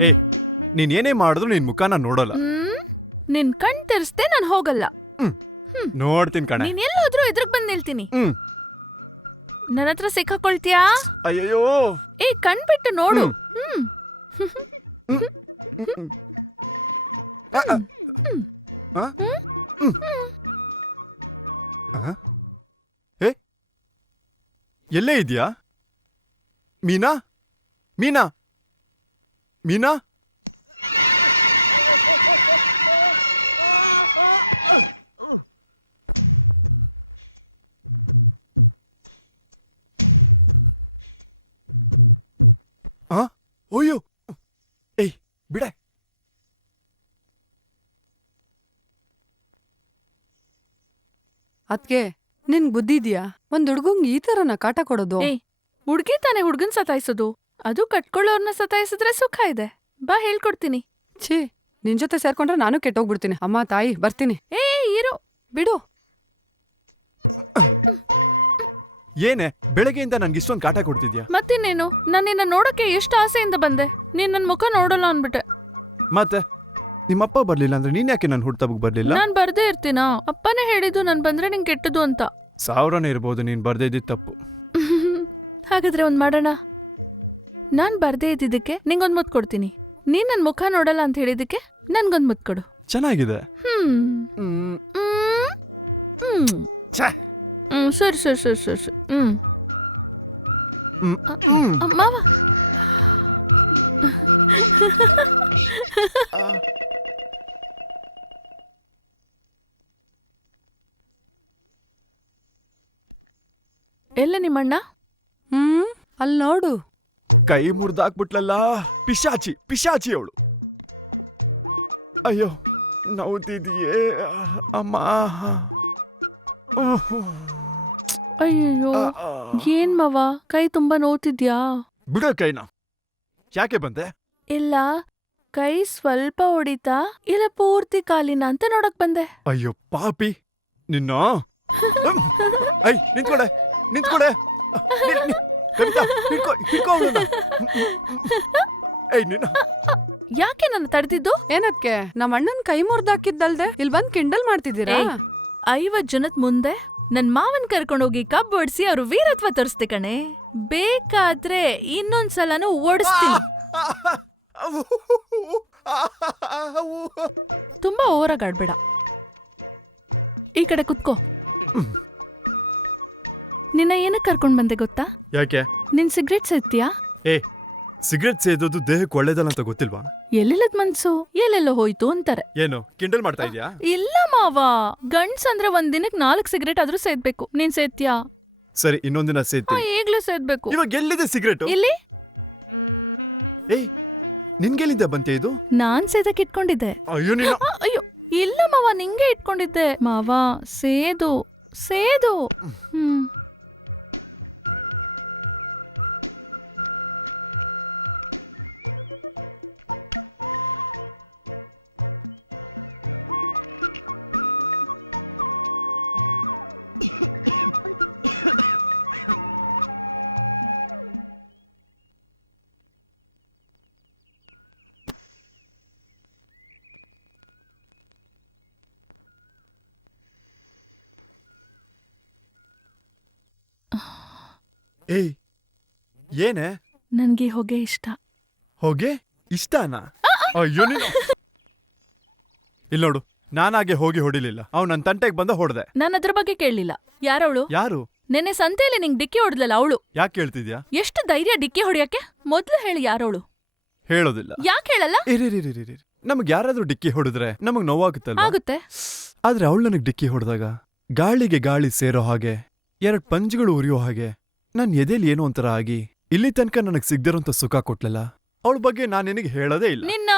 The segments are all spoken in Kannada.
ಏ ನೀನ್ ಏನೇ ಮಾಡಿದ್ರು ನಿನ್ ಮುಖನ ನೋಡಲ್ಲ. ನಿನ್ ಕಣ್ ತೆರೆಸ್ದೆ ನಾನ್ ಹೋಗಲ್ಲ. ನೋಡ್ತೀನಿ ಕಣೆ. ನೀನ್ ಎಲ್ಲೋದ್ರೂ ಎದುರುಗ್ ಬಂದ್ ನಿಲ್ತೀನಿ. ನನ್ನ ಹತ್ರ ಸಿಕ್ಕಾಕೊಳ್ತೀಯಾ? ಅಯ್ಯೋ ಏ ಕಣ್ ಬಿಟ್ಟು ನೋಡು. ಎಲ್ಲೇ ಇದೆಯಾ ಮೀನಾ? ಮೀನಾ ಮೀನಾ ಓಯ್ಯೋ ಏಯ್ ಬಿಡೆ. ಅದ್ಕೆ ನಿನ್ ಬುದ್ಧಿ ಇದ್ಯಾ? ಒಂದ್ ಹುಡ್ಗಂಗ್ ಈ ತರನ ಕಾಟ ಕೊಡೋದು? ಹುಡ್ಗಿ ತಾನೆ ಹುಡ್ಗನ್ ಸತಾಯಿಸೋದು, ಅದು ಕಟ್ಕೊಳ್ಳೋರ್ನ ಸತಾಯಿಸಿದ್ರೆ ಸುಖ ಇದೆ. ಬಾ ಹೇಳ್ಕೊಡ್ತೀನಿ. ಛೀ, ನಿನ್ ಜೊತೆ ಸೇರ್ಕೊಂಡ್ರೆ ನಾನು ಕೆಟ್ಟೋಗ್ಬಿಡ್ತೀನಿ. ಅಮ್ಮ ತಾಯಿ ಬರ್ತೀನಿ. ಏ ಇರು, ಬಿಡು. ಏನೇ ಬೆಳಗ್ಗೆಯಿಂದ ನನ್ಗೆ ಇಷ್ಟೊಂದು ಕಾಟ ಕೊಡ್ತಿದ್ಯಾ? ಮತ್ತಿನ್ನೇನು, ನಾನು ನಿನ್ನ ನೋಡಕ್ಕೆ ಎಷ್ಟು ಆಸೆಯಿಂದ ಬಂದೆ, ನೀನ್ ನನ್ ಮುಖ ನೋಡಲ್ಲ ಅನ್ಬಿಟ್ಟೆ. ಮತ್ತೆ ನಿಮ್ಮಪ್ಪ ಬರ್ಲಿಲ್ಲ ಅಂದ್ರೆ ನೀನ್ ಯಾಕೆ ನನ್ ಹುಡ್ತಬ್ಬಕ್ ಬರ್ಲಿಲ್ಲ? ನಾನ್ ಬರ್ದೇ ಇರ್ತೀನಾ? ಅಪ್ಪನೇ ಹೇಳಿದ್ದು ನಾನ್ ಬಂದ್ರೆ ನಿಂಗೆ ಕೆಟ್ಟದು ಅಂತ. ಸಾವಿರನೇ ಇರ್ಬೋದು, ನೀನ್ ಬರ್ದೇ ಇದ್ದಿದ್ ತಪ್ಪು. ಹಾಗಾದ್ರೆ ಒಂದ್ ಮಾಡೋಣ. ನಾನ್ ಬರ್ದೇ ಇದ್ದಿದ್ದಕ್ಕೆ ನಿಂಗೊಂದ್ ಮುತ್ ಕೊಡ್ತೀನಿ. ನೀನ್ ನನ್ ಮುಖ ನೋಡಲ್ಲ ಅಂತ ಹೇಳಿದಕ್ಕೆ ನನ್ಗೊಂದ್ ಮುತ್ ಕೊಡು. ಚೆನ್ನಾಗಿದೆ. ಸರಿ ಸರಿ ಸರಿ ಸರಿ ಸರಿ. ಮಾವ ಎಲ್ಲ ನಿಮ್ಮಣ್ಣ? ಅಲ್ ನೋಡು. ಕೈ ಮುರ್ದಾಕ್ಬಿಟ್ಲಲ್ಲ, ಪಿಶಾಚಿ ಪಿಶಾಚಿ ಅವಳು. ಅಯ್ಯೋ ನೋವ್ತಿದೆಯೇ ಅಮ್ಮ. ಅಯ್ಯಯ್ಯೋ, ಏನ್ ಮಾವ ಕೈ ತುಂಬಾ ನೋವ್ತಿದ್ಯಾ? ಬಿಡ ಕೈನ. ಯಾಕೆ ಬಂದೆ? ಇಲ್ಲ, ಕೈ ಸ್ವಲ್ಪ ಹೊಡಿತಾ ಇಲ್ಲ ಪೂರ್ತಿ ಕಾಲಿನ ಅಂತ ನೋಡಕ್ ಬಂದೆ. ಅಯ್ಯೋ ಪಾಪಿ ನಿನ್ನ. ಐ ನಿಂತ್ಕೊಡೆ ನಿಂತ್ಕೊಡೆ. ಕವಿತಾ ಹಿಡ್ಕೊ ಅವಳನ್ನ. ಏಯ್ ನಿನ್ನ. ಯಾಕೆ ನನ್ನ ತಡೆದಿದ್ದು? ಏನಕ್ಕೆ? ನಮ್ಮ ಅಣ್ಣನ್ ಕೈ ಮುರ್ದಾಕಿದ್ದಲ್ದೆ ಇಲ್ ಬಂದ್ ಕಿಂಡಲ್ ಮಾಡ್ತಿದ್ದೀರಾ? 50 ಜನದ ಮುಂದೆ ನನ್ ಮಾವನ್ ಕರ್ಕೊಂಡೋಗಿ ಕಬ್ಬು ಹೊಡ್ಸಿ ಅವ್ರು ವೀರತ್ವ ತೋರಿಸ್ತೆ ಕಣೆ. ಬೇಕಾದ್ರೆ ಇನ್ನೊಂದ್ಸಲನೂ ಓಡಿಸ್ತೀನಿ. ತುಂಬಾ ಓವರಾಗಾಡ್ಬೇಡ. ಈ ಕಡೆ ಕುತ್ಕೋ. ನಿನ್ನ ಏನಕ್ಕೆ ಕರ್ಕೊಂಡ್ ಬಂದೆ ಗೊತ್ತಾ? ಯಾಕೆ? ನಿನ್ ಸಿಗರೇಟ್ ಸೇದ್ತೀಯಾ? ಏ ಸಿಗರೇಟ್ ಸೇದೋದು ದೇಹಕ್ಕೆ ಒಳ್ಳೇದಲ್ಲ ಅಂತ ಗೊತ್ತಿಲ್ವಾ? ಎಲ್ಲಿಲ್ಲದ್ ಮನ್ಸು ಎಲ್ಲೆಲ್ಲೋ ಹೋಯ್ತು ಅಂತಾರೆ. ಏನು ಕಿಂಡಲ್ ಮಾಡ್ತಾ ಇದ್ಯಾ? ಇಲ್ಲ ಮಾವ, ಗಂಡ್ಸ್ ಅಂದ್ರೆ ಒಂದ್ ದಿನಕ್ಕೆ 4 ಸಿಗರೇಟ್ ಆದ್ರೂ ಸೇದ್ಬೇಕು. ನೀನ್ ಸೇದ್ತೀಯಾ? ಸರಿ ಇನ್ನೊಂದಿನ ಸೇದ್ತೀನಿ. ಈಗ್ಲೂ ಸೇದ್ಬೇಕು. ಇವಾಗ ಎಲ್ಲಿದೆ ಸಿಗರೇಟ್? ಇಲ್ಲಿ. ಏಯ್ ನಿನ್ಗೆಲ್ಲಿಂದ ಬಂತೆ ಇದು? ನಾನ್ ಸೇದಕ್ ಇಟ್ಕೊಂಡಿದ್ದೆ. ಅಯ್ಯೋ ನೀನು. ಅಯ್ಯೋ ಇಲ್ಲ ಮಾವ, ನಿಂಗೆ ಇಟ್ಕೊಂಡಿದ್ದೆ. ಮಾವ ಸೇದು ಸೇದು. ಏಯ್ ಏನೇ? ನನ್ಗೆ ಹೊಗೆ ಇಷ್ಟ. ಹೋಗೆ ಇಷ್ಟನಾ? ಅಯ್ಯೋ ನೀನು. ಇಲ್ಲ ನೋಡು, ನಾನಾಗೆ ಹೋಗಿ ಹೊಡಿಲಿಲ್ಲ, ಅವ್ನು ನನ್ನ ತಂಟೆಗೆ ಬಂದ ಹೊಡೆದೆ. ನಾನು ಅದ್ರ ಬಗ್ಗೆ ಕೇಳಲಿಲ್ಲ. ಯಾರವಳು? ಯಾರು? ನೆನ್ನೆ ಸಂತೆಯಲ್ಲಿ ನಿಂಗ್ ಡಿಕ್ಕಿ ಹೊಡೆದ್ಲಲ್ಲ ಅವಳು. ಯಾಕೆ ಹೇಳ್ತಿದ್ಯಾ? ಎಷ್ಟು ಧೈರ್ಯ ಡಿಕ್ಕಿ ಹೊಡಿಯಕ್ಕೆ? ಮೊದ್ಲು ಹೇಳಿ ಯಾರವಳು? ಹೇಳೋದಿಲ್ಲ. ಯಾಕೆ ಹೇಳಲ್ಲ? ನಮಗ್ ಯಾರಾದ್ರೂ ಡಿಕ್ಕಿ ಹೊಡೆದ್ರೆ ನಮಗ್ ನೋವಾಗುತ್ತಲ್ಲ? ಆಗುತ್ತೆ. ಆದ್ರೆ ಅವಳು ನನಗ್ ಡಿಕ್ಕಿ ಹೊಡೆದಾಗ ಗಾಳಿಗೆ ಗಾಳಿ ಸೇರೋ ಹಾಗೆ, 2 ಪಂಜುಗಳು ಉರಿಯೋ ಹಾಗೆ ನನ್ ಎದೆಲಿ ಏನೋ ಒಂಥರ ಆಗಿ ಇಲ್ಲಿ ತನಕ ನನಗ್ ಸಿಗ್ದಿರೋಂತ ಸುಖ ಕೊಟ್ಲಲ್ಲ. ಅವಳ ಬಗ್ಗೆ ನಾನ್ ನಿನಗೆ ಹೇಳೋದೇ ಇಲ್ಲ. ನಿನ್ನ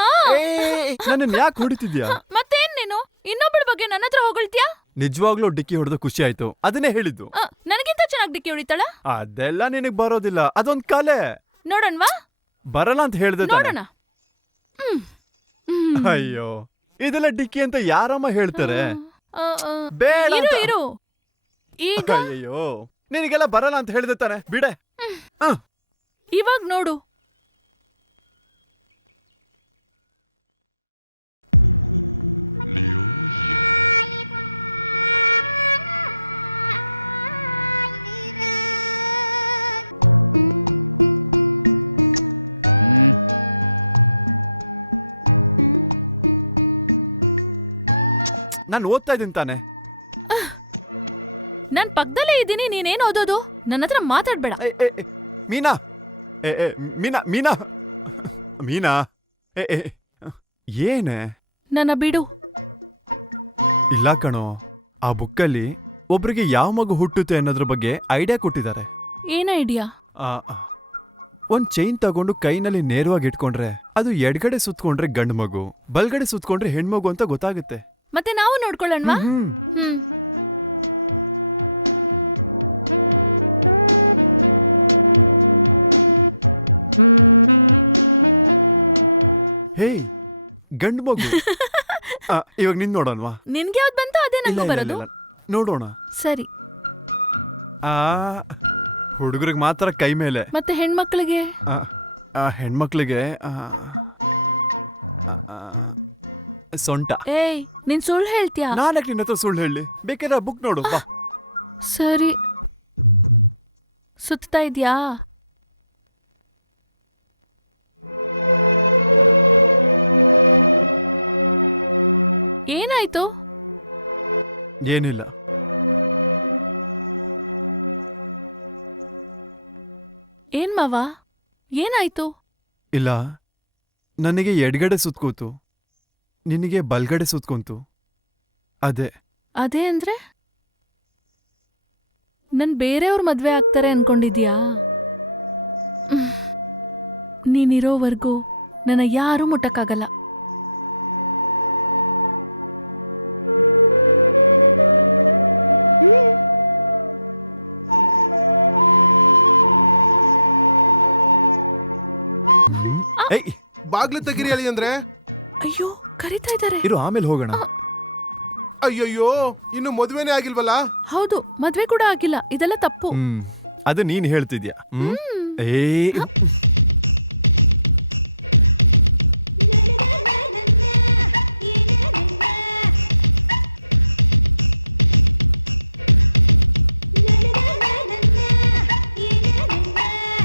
ನನ್ನನ್ ಯಾಕೆ ಹೊಡಿತಿದ್ಯಾ? ಮತ್ತೇನ್ ನೀನು? ಇನ್ನೊಬ್ಬಳ ಬಗ್ಗೆ ನನ್ನ ಹತ್ರ ಹೊಗಳ್ತ್ಯಾ? ನಿಜವಾಗ್ಲೂ ಡಿಕ್ಕಿ ಹೊಡೆದು ಖುಷಿ ಆಯ್ತು, ಅದನ್ನೇ ಹೇಳಿದ್ದು. ನನಗಿಂತ ಚೆನ್ನಾಗಿ ಡಿಕ್ಕಿ ಹೊಡಿತಾಳ? ಅದೆಲ್ಲ ನಿನಗ್ ಬರೋದಿಲ್ಲ, ಅದೊಂದ್ ಕಲೆ. ನೋಡಣ್ವಾ? ಬರಲ್ಲ ಅಂತ ಹೇಳ್ದೆ ತಾನೆ? ನೋಡೋಣ. ಅಯ್ಯೋ, ಇದೆಲ್ಲ ಡಿಕ್ಕಿ ಅಂತ ಯಾರಮ್ಮ ಹೇಳ್ತಾರೆ? ಆ, ಆ, ಬೇಡ ಇರು ಅಂತ. ಇರು ಈಗ ಅಯ್ಯೋ, ನಿನಗೆಲ್ಲ ಬರಲ್ಲ ಅಂತ ಹೇಳ್ದೆ ತಾನೆ, ಬಿಡೆ. ಇವಾಗ ನೋಡು. ನಾನು ಓದ್ತಾ ಇದ್ದೀನಿ ತಾನೆ. ನಾನ್ ಪಕ್ಕದಲ್ಲೇ ಇದ್ದೀನಿ, ನೀನೇನ್ ಓದೋದು? ನನ್ನ ಹತ್ರ ಮಾತಾಡ್ಬೇಡ. ಏ, ಏ, ಏ, ಮೀನಾ, ಏ, ಏ, ಮೀನಾ, ಮೀನಾ, ಮೀನಾ, ಏ, ಏ, ಏನೇ? ನನ್ನ ಬಿಡು. ಇಲ್ಲ ಕಣೋ, ಆ ಬುಕ್ಕಲ್ಲಿ ಒಬ್ರಿಗೆ ಯಾವ ಮಗು ಹುಟ್ಟುತ್ತೆ ಅನ್ನೋದ್ರ ಬಗ್ಗೆ ಐಡಿಯಾ ಕೊಟ್ಟಿದ್ದಾರೆ. ಏನ ಐಡಿಯಾ? ಒಂದ್ ಚೈನ್ ತಗೊಂಡು ಕೈನಲ್ಲಿ ನೇರವಾಗಿ ಇಟ್ಕೊಂಡ್ರೆ ಅದು ಎಡ್ಗಡೆ ಸುತ್ಕೊಂಡ್ರೆ ಗಂಡು ಮಗು, ಬಲ್ಗಡೆ ಸುತ್ಕೊಂಡ್ರೆ ಹೆಣ್ಮಗು ಅಂತ ಗೊತ್ತಾಗುತ್ತೆ. ಮತ್ತೆ ನಾವು ನೋಡ್ಕೊಳ್ಳೋಣವಾ? ಹ್ಮ್. ಹೇ, ಗಂಡು ಮಗು. ಇವಾಗ ನಿನ್ ನೋಡೋಣವಾ? ನಿನ್ಗೆ ಯಾವ್ದು ಬಂತ ಅದೇ ಇಲ್ಲ, ನಂಗೂ ಇಲ್ಲ, ಬರೋದು. ಇಲ್ಲ, ನೋಡೋಣ. ಸರಿ. ಹುಡುಗರಿಗೆ ಮಾತ್ರ ಕೈ ಮೇಲೆ, ಮತ್ತೆ ಹೆಣ್ಮಕ್ಳಿಗೆ? ಹೆಣ್ಮಕ್ಳಿಗೆ ಸೊಂಟ. ಏಯ್, ನೀನ್ ಸುಳ್ಳು ಹೇಳ್ತೀಯಾ? ನಾನಕ್ಕೆ ನಿನ್ನ ಹತ್ರ ಸುಳ್ಳು ಹೇಳಿ? ಬೇಕಾದ್ರೆ ಬುಕ್ ನೋಡು ಬಾ. ಸರಿ. ಸುತ್ತಾ ಇದ್ಯಾ? ಏನಾಯ್ತು? ಏನಿಲ್ಲ. ಏನ್ ಮಾವ, ಏನಾಯ್ತು? ಇಲ್ಲ, ನನಗೆ ಎಡ್ಗಡೆ ಸುತ್ಕೋತು, ನಿನಗೆ ಬಲ್ಗಡೆ ಸುತ್ಕೊಂತು. ಅದೇ ಅದೇ ಅಂದ್ರೆ ನನ್ ಬೇರೆಯವ್ರ ಮದ್ವೆ ಆಗ್ತಾರೆ ಅನ್ಕೊಂಡಿದ್ಯಾ? ನೀನಿರೋವರ್ಗೂ ನನ್ನ ಯಾರೂ ಮುಟ್ಟಕ್ಕಾಗಲ್ಲ. ಏಯ್, ಬಾಗ್ಲು ತೆಗಿರಿ ಅಳಿ ಅಂದ್ರೆ. ಅಯ್ಯೋ, ಕರಿತಾ ಇದ್ದಾರೆ. ಇರು, ಆಮೇಲೆ ಹೋಗೋಣ. ಅಯ್ಯಯ್ಯೋ, ಇನ್ನು ಮದ್ವೆನೇ ಆಗಿಲ್ವಲ್ಲ? ಹೌದು, ಮದ್ವೆ ಕೂಡ ಆಗಿಲ್ಲ. ಇದೆಲ್ಲ ತಪ್ಪು. ಅದು ನೀನ್ ಹೇಳ್ತಿದ್ಯಾ. ಏ